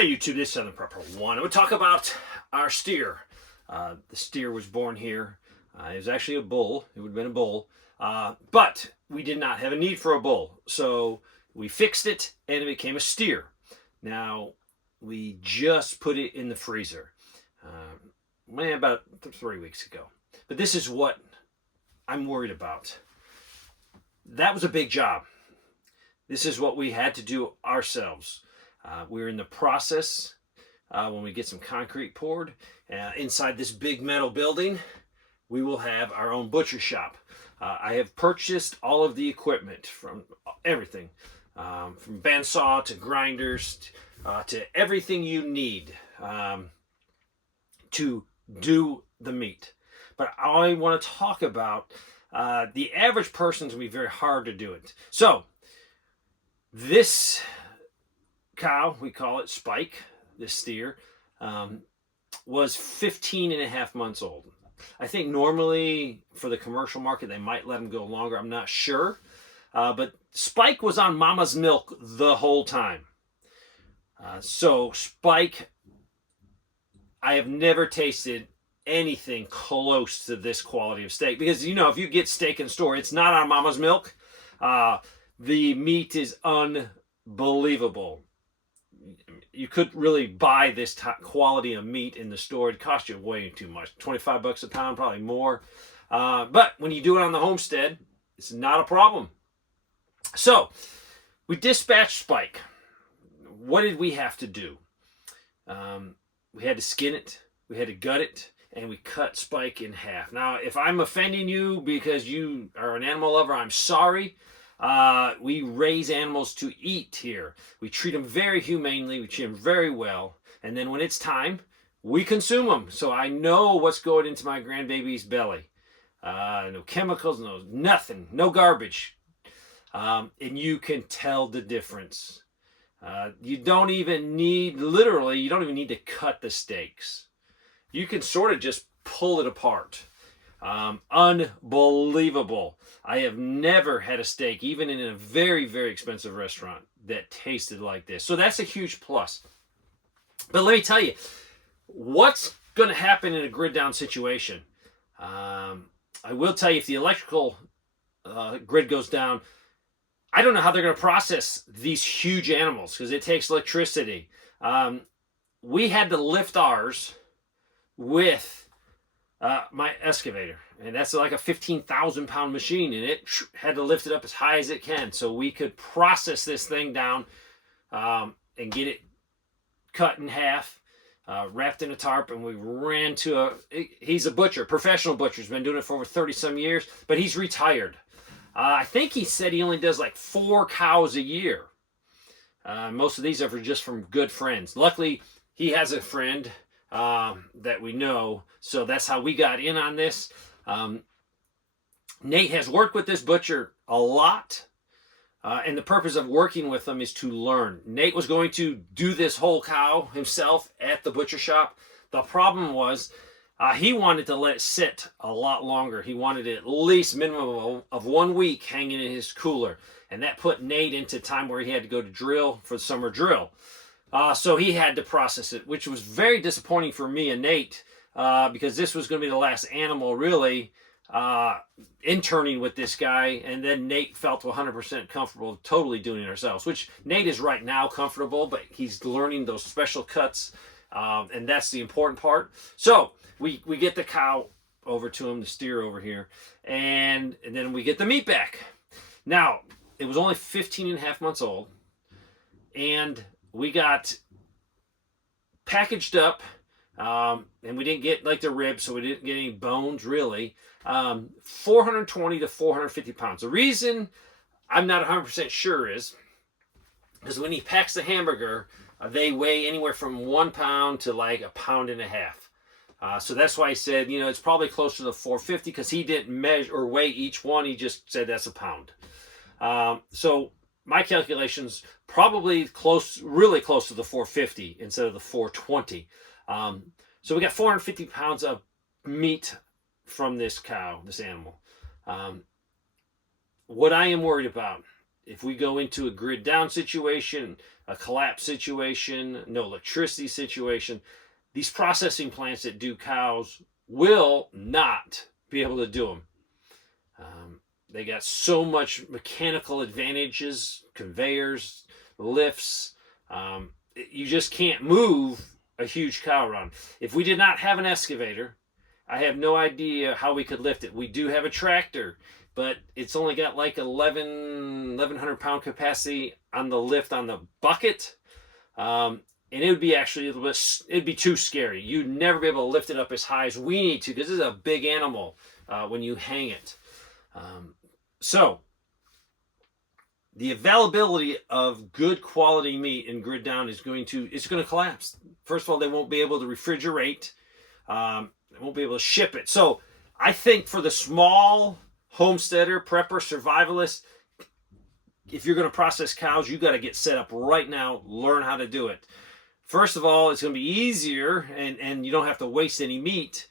Hey YouTube, this is Southern Prepper 1. I would talk about our steer. The steer was born here. It was actually a bull. It would have been a bull. But we did not have a need for a bull. So we fixed it and it became a steer. Now, we just put it in the freezer. About 3 weeks ago. But this is what I'm worried about. That was a big job. This is what we had to do ourselves. We're in the process when we get some concrete poured. Inside this big metal building, we will have our own butcher shop. I have purchased all of the equipment from everything, from bandsaw to grinders to everything you need to do the meat. But I want to talk about the average person's going to be very hard to do it. So this cow, we call it Spike, this steer, was 15 and a half months old. I think normally for the commercial market, they might let him go longer. I'm not sure. But Spike was on mama's milk the whole time. So Spike, I have never tasted anything close to this quality of steak. Because, you know, if you get steak in store, it's not on mama's milk. The meat is unbelievable. You could really buy this quality of meat in the store. It costs you way too much. 25 bucks a pound, probably more. But when you do it on the homestead, it's not a problem. So we dispatched Spike. What did we have to do? We had to skin it, we had to gut it, and we cut Spike in half. Now, if I'm offending you because you are an animal lover, I'm sorry. We raise animals to eat here. We treat them very humanely. We treat them very well. And then when it's time, we consume them. So I know what's going into my grandbaby's belly. No chemicals, nothing, no garbage. And you can tell the difference. You don't even need to cut the steaks. You can sort of just pull it apart. Unbelievable. I have never had a steak, even in a very, very expensive restaurant, that tasted like this. So that's a huge plus. But let me tell you, what's going to happen in a grid down situation? I will tell you, if the electrical grid goes down, I don't know how they're going to process these huge animals because it takes electricity. We had to lift ours with my excavator, and that's like a 15,000 pound machine, and it had to lift it up as high as it can so we could process this thing down and get it cut in half, wrapped in a tarp, and we ran to he's a butcher, professional butcher. He's been doing it for over 30 some years, but he's retired. I think he said he only does like 4 cows a year. Most of these are just from good friends. Luckily, he has a friend that we know, so that's how we got in on this. Nate has worked with this butcher a lot, and the purpose of working with him is to learn. Nate was going to do this whole cow himself at the butcher shop. The problem was he wanted to let it sit a lot longer. He wanted at least minimum of 1 week hanging in his cooler, and that put Nate into time where he had to go to drill for the summer drill. So he had to process it, which was very disappointing for me and Nate, because this was going to be the last animal really interning with this guy, and then Nate felt 100% comfortable totally doing it ourselves, which Nate is right now comfortable, but he's learning those special cuts, and that's the important part. So we get the cow over to him, the steer over here, and then we get the meat back. Now, it was only 15 and a half months old, and we got packaged up, and we didn't get like the ribs, so we didn't get any bones really. 420 to 450 pounds. The reason I'm not 100% sure is because when he packs the hamburger, they weigh anywhere from 1 pound to like 1.5 pounds. So that's why he said, it's probably closer to 450 because he didn't measure or weigh each one. He just said that's a pound. So my calculations probably really close to the 450 instead of the 420. So we got 450 pounds of meat from this cow, this animal. What I am worried about if we go into a grid down situation, a collapse situation, no electricity situation, these processing plants that do cows will not be able to do them. They got so much mechanical advantages, conveyors, lifts. You just can't move a huge cow around. If we did not have an excavator, I have no idea how we could lift it. We do have a tractor, but it's only got like 1,100 pound capacity on the lift on the bucket. And it would be actually a little bit, it'd be too scary. You'd never be able to lift it up as high as we need to, because this is a big animal when you hang it. So the availability of good quality meat in grid down is going to collapse. First of all, they won't be able to refrigerate. They won't be able to ship it. So I think for the small homesteader, prepper, survivalist, if you're going to process cows, you got to get set up right now, learn how to do it. First of all, it's going to be easier, and you don't have to waste any meat.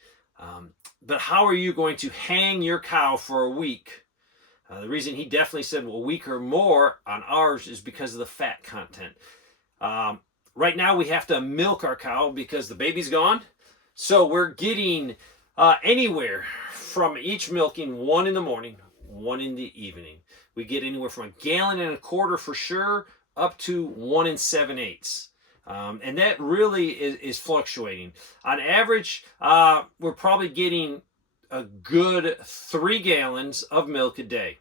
But how are you going to hang your cow for a week? The reason he definitely said a week or more on ours is because of the fat content. Right now we have to milk our cow because the baby's gone. So we're getting anywhere from each milking, 1 in the morning, 1 in the evening. We get anywhere from 1.25 gallons for sure, up to 1 7/8. And that really is fluctuating. On average, we're probably getting a good 3 gallons of milk a day.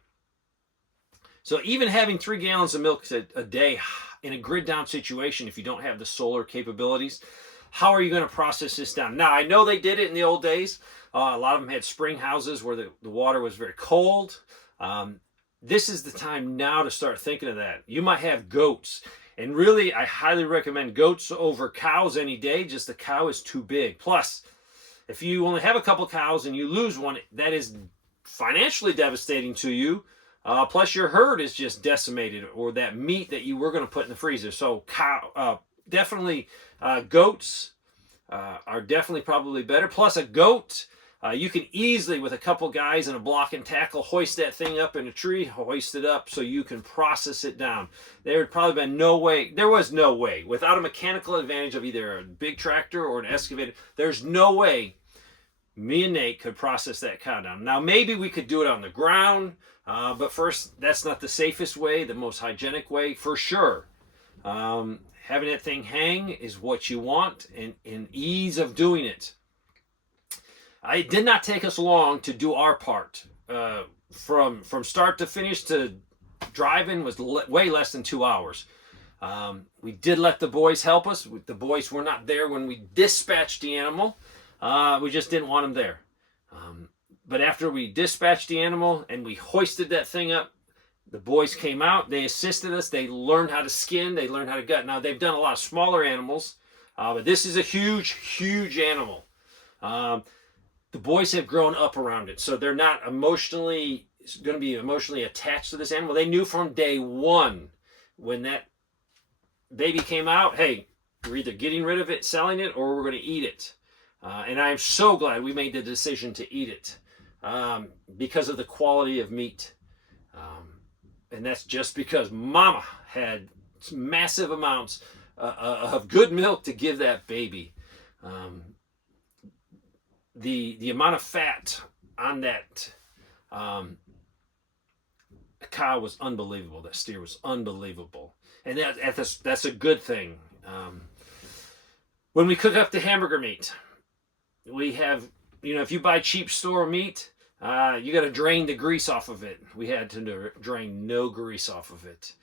So even having 3 gallons of milk a day in a grid down situation, if you don't have the solar capabilities, how are you going to process this down? Now, I know they did it in the old days. A lot of them had spring houses where the water was very cold. This is the time now to start thinking of that. You might have goats. And really, I highly recommend goats over cows any day. Just the cow is too big. Plus, if you only have a couple cows and you lose one, that is financially devastating to you. Plus, your herd is just decimated, or that meat that you were going to put in the freezer. So, definitely goats are definitely probably better. Plus, a goat, you can easily, with a couple guys and a block and tackle, hoist that thing up in a tree, hoist it up so you can process it down. There would probably been no way, there was no way, without a mechanical advantage of either a big tractor or an excavator, there's no way me and Nate could process that cow down. Now, maybe we could do it on the ground, but first, that's not the safest way, the most hygienic way, for sure. Having that thing hang is what you want, and ease of doing it. It did not take us long to do our part. From start to finish to driving was way less than 2 hours. We did let the boys help us. The boys were not there when we dispatched the animal. We just didn't want them there. But after we dispatched the animal and we hoisted that thing up, the boys came out. They assisted us. They learned how to skin. They learned how to gut. Now, they've done a lot of smaller animals, but this is a huge, huge animal. The boys have grown up around it, so they're not going to be emotionally attached to this animal. They knew from day one when that baby came out, hey, we're either getting rid of it, selling it, or we're going to eat it. And I am so glad we made the decision to eat it because of the quality of meat. And that's just because Mama had massive amounts of good milk to give that baby. The amount of fat on that cow was unbelievable. That steer was unbelievable. And that's a good thing. When we cook up the hamburger meat, we have, if you buy cheap store meat, you got to drain the grease off of it. We had to drain no grease off of it.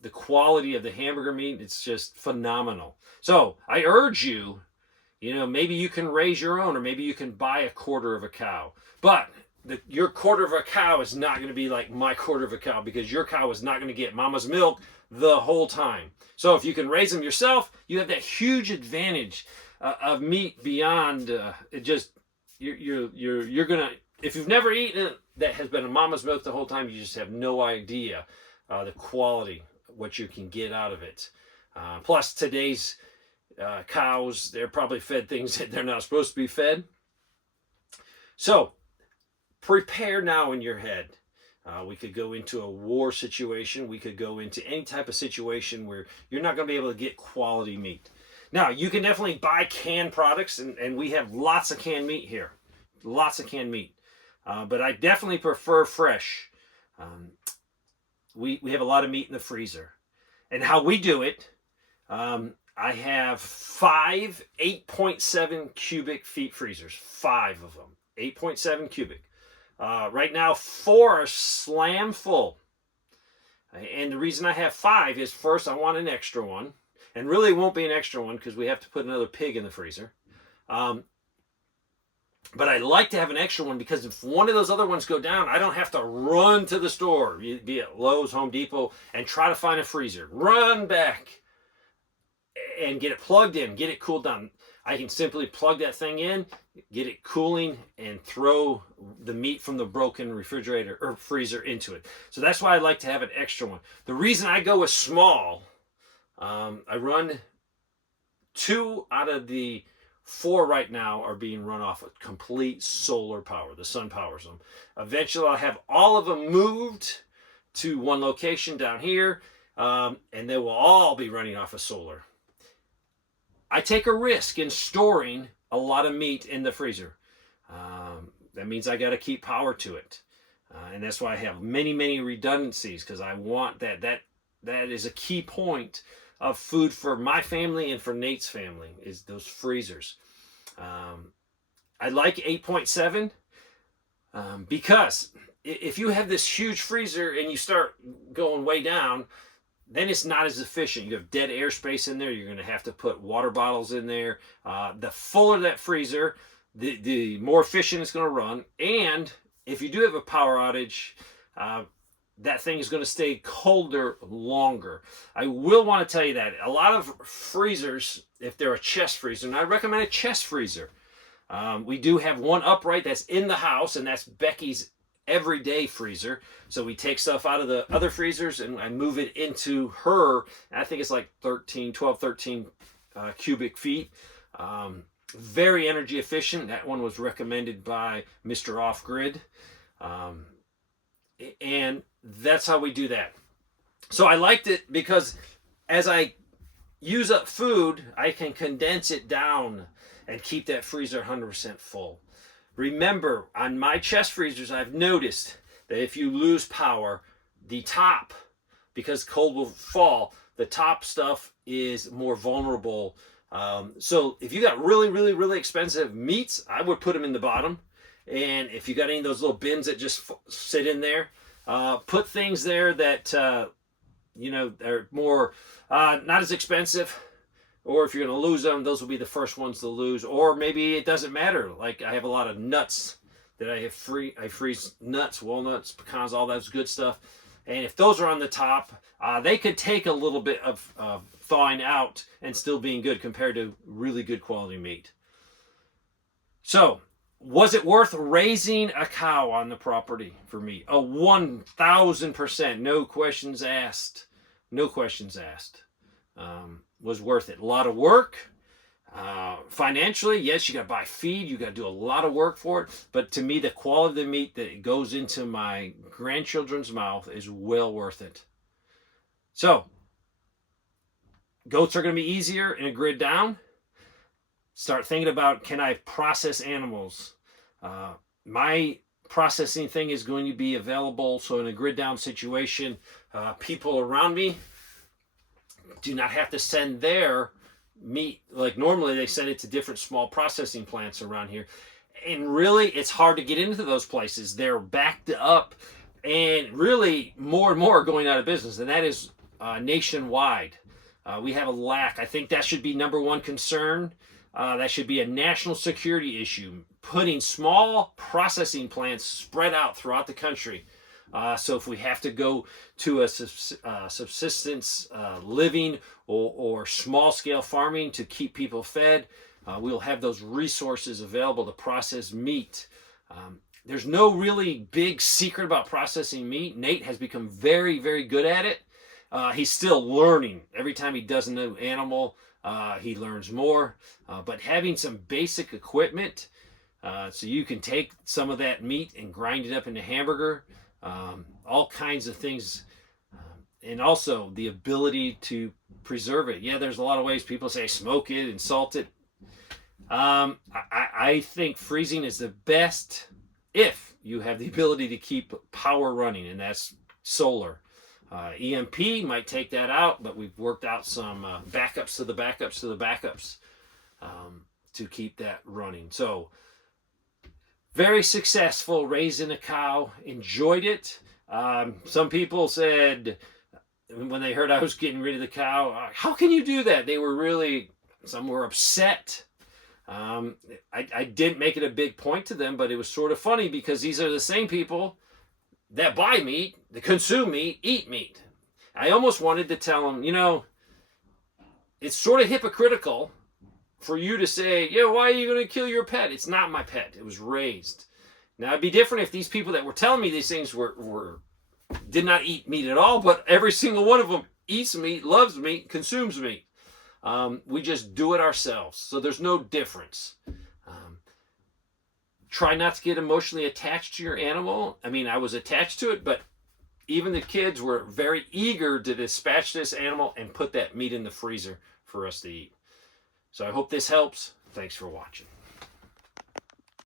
The quality of the hamburger meat, it's just phenomenal. So I urge you, maybe you can raise your own, or maybe you can buy a quarter of a cow. But your quarter of a cow is not going to be like my quarter of a cow, because your cow is not going to get Mama's milk the whole time. So if you can raise them yourself, you have that huge advantage of meat beyond you're gonna, if you've never eaten it that has been a Mama's milk the whole time, you just have no idea the quality, what you can get out of it. Plus today's cows, they're probably fed things that they're not supposed to be fed. So prepare now in your head. We could go into a war situation. We could go into any type of situation where you're not going to be able to get quality meat. Now, you can definitely buy canned products, and we have lots of canned meat here. Lots of canned meat. But I definitely prefer fresh. Um, we have a lot of meat in the freezer. And how we do it, I have 5 8.7 cubic feet freezers. 5 of them. 8.7 cubic. Right now, 4 are slam full. And the reason I have 5 is, first, I want an extra one. And really, it won't be an extra one because we have to put another pig in the freezer. But I like to have an extra one because if one of those other ones go down, I don't have to run to the store, be it Lowe's, Home Depot, and try to find a freezer. Run back and get it plugged in, get it cooled down. I can simply plug that thing in, get it cooling, and throw the meat from the broken refrigerator or freezer into it. So that's why I like to have an extra one. The reason I go with small, I run 2 out of the 4 right now are being run off of complete solar power. The sun powers them. Eventually, I'll have all of them moved to one location down here, and they will all be running off of solar. I take a risk in storing a lot of meat in the freezer. That means I got to keep power to it. And that's why I have many redundancies, because I want that. That is a key point of food for my family and for Nate's family, is those freezers. I like 8.7 because if you have this huge freezer and you start going way down, then it's not as efficient. You have dead airspace in there. You're going to have to put water bottles in there. The fuller that freezer, the more efficient it's going to run. And if you do have a power outage, that thing is going to stay colder longer. I will want to tell you that a lot of freezers, if they're a chest freezer, and I recommend a chest freezer. We do have one upright that's in the house, and that's Becky's everyday freezer. So we take stuff out of the other freezers and I move it into her. I think it's like 12, 13 cubic feet. Very energy efficient. That one was recommended by Mr. Off Grid. And that's how we do that. So I liked it because as I use up food, I can condense it down and keep that freezer 100% full. Remember, on my chest freezers, I've noticed that if you lose power, the top, because cold will fall, the top stuff is more vulnerable. So if you got really expensive meats, I would put them in the bottom. And if you got any of those little bins that just sit in there, put things there that, are more, not as expensive. Or if you're going to lose them, those will be the first ones to lose. Or maybe it doesn't matter. Like I have a lot of nuts that I freeze nuts, walnuts, pecans, all that good stuff. And if those are on the top, they could take a little bit of thawing out and still being good compared to really good quality meat. So, was it worth raising a cow on the property for me? 1,000%. No questions asked. No questions asked. Was worth it. A lot of work. Financially, yes, you got to buy feed. You got to do a lot of work for it. But to me, the quality of the meat that goes into my grandchildren's mouth is well worth it. So, goats are going to be easier in a grid down. Start thinking about, can I process animals? My processing thing is going to be available. So in a grid down situation, people around me do not have to send their meat. Like normally they send it to different small processing plants around here. And really it's hard to get into those places. They're backed up and really more and more are going out of business. And that is nationwide. We have a lack. I think that should be number one concern. That should be a national security issue. Putting small processing plants spread out throughout the country. So if we have to go to a subsistence living or small-scale farming to keep people fed, we'll have those resources available to process meat. There's no really big secret about processing meat. Nate has become very good at it. He's still learning. Every time he does a new animal, he learns more. But having some basic equipment so you can take some of that meat and grind it up into hamburger, all kinds of things. And also the ability to preserve it. Yeah, there's a lot of ways people say smoke it and salt it. I think freezing is the best if you have the ability to keep power running, and that's solar. EMP might take that out, but we've worked out some backups to the backups to the backups to keep that running. So, very successful raising a cow. Enjoyed it. Some people said when they heard I was getting rid of the cow, how can you do that? They were really, some were upset. I didn't make it a big point to them, but it was sort of funny because these are the same people that buy meat, that consume meat, eat meat. I almost wanted to tell them, you know, it's sort of hypocritical for you to say, yeah, why are you going to kill your pet? It's not my pet. It was raised. Now, it'd be different if these people that were telling me these things did not eat meat at all, but every single one of them eats meat, loves meat, consumes meat. We just do it ourselves. So there's no difference. Try not to get emotionally attached to your animal. I mean, I was attached to it, but even the kids were very eager to dispatch this animal and put that meat in the freezer for us to eat. So I hope this helps. Thanks for watching.